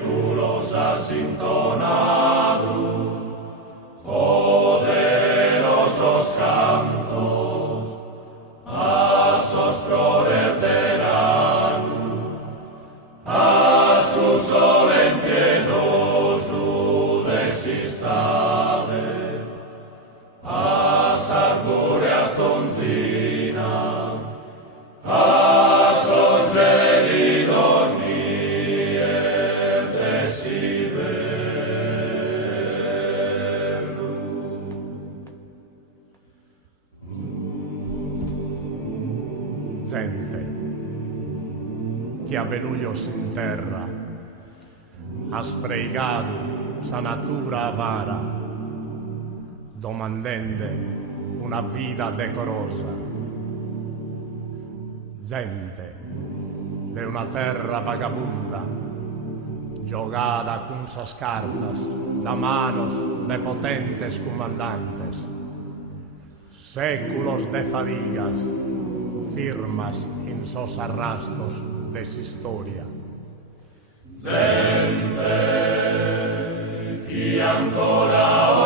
séculos has intonado poderosos cantos, pasos flores del ano, a su sol en piedosu desistade, a sargurea tonzina, a son gelido nier desivernu. Gente, che a venullos in terra ha spregado sa natura avara, domandende una vida decorosa. Gente de una terra vagabunda, jogada con sas cartas da manos de potentes comandantes, séculos de fadigas firmas en sos arrastros de su historia. Gente que ancora